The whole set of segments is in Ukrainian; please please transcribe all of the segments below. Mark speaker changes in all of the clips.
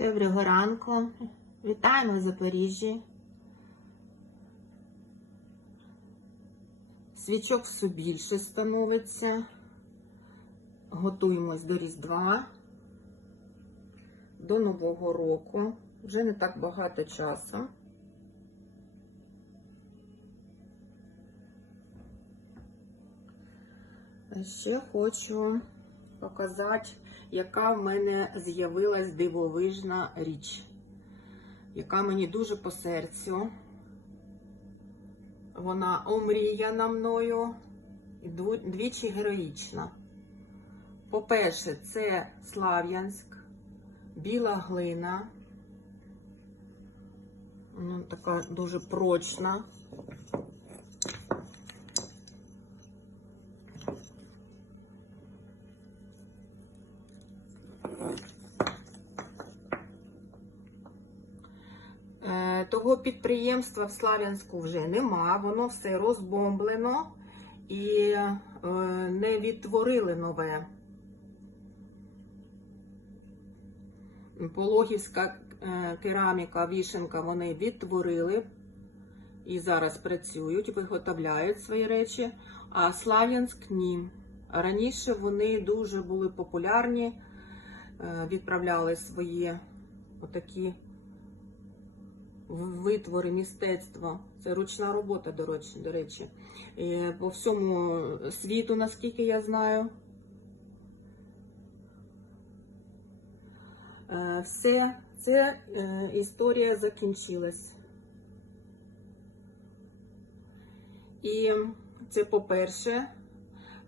Speaker 1: Доброго ранку. Вітаємо в Запоріжжі. Свічок все більше становиться. Готуємось до Різдва, до Нового року. Вже не так багато часу. Ще хочу показати, яка в мене з'явилась дивовижна річ, яка мені дуже по серцю. Вона омріяна мною і двічі героїчна. По-перше, це Слав'янськ, біла глина. Ну, така дуже прочна. Того підприємства в Слав'янську вже нема, воно все розбомблено і е, не відтворили нове. Пологівська е, кераміка, вішенка вони відтворили і зараз працюють, виготовляють свої речі. А Слав'янськ ні. Раніше вони дуже були популярні, е, відправляли свої отакі витвори мистецтва. Це ручна робота, до речі. І по всьому світу, наскільки я знаю. Е, Все, це е, історія закінчилась. І це по-перше,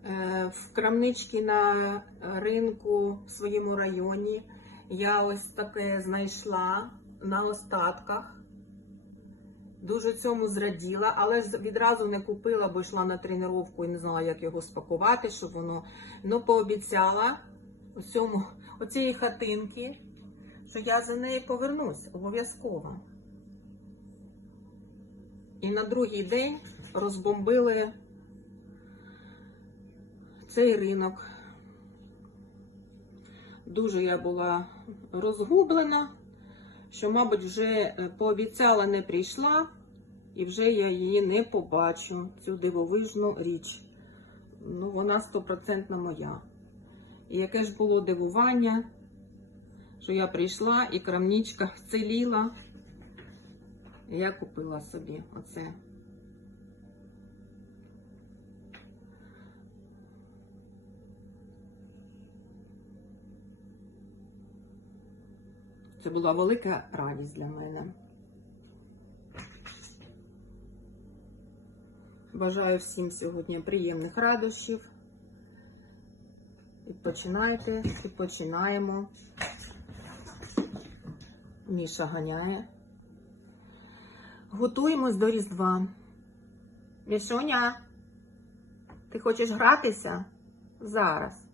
Speaker 1: Е, в крамничці на ринку в своєму районі я ось таке знайшла на остатках. Дуже цьому зраділа, але відразу не купила, бо йшла на тренування і не знала, як його спакувати, щоб воно. Ну, пообіцяла цьому, оцієї хатинки, що я за нею повернусь обов'язково. І на другий день розбомбили цей ринок. Дуже я була розгублена, що, мабуть, вже е, пообіцяла, не прийшла, і вже я її не побачу, цю дивовижну річ. Ну, вона стопроцентно моя. І яке ж було дивування, що я прийшла і крамничка вціліла. І я купила собі оце. Це була велика радість для мене. Бажаю всім сьогодні приємних радощів. Відпочинайте, відпочинаємо. Міша ганяє. Готуємось до Різдва. Мішуня, ти хочеш гратися? Зараз.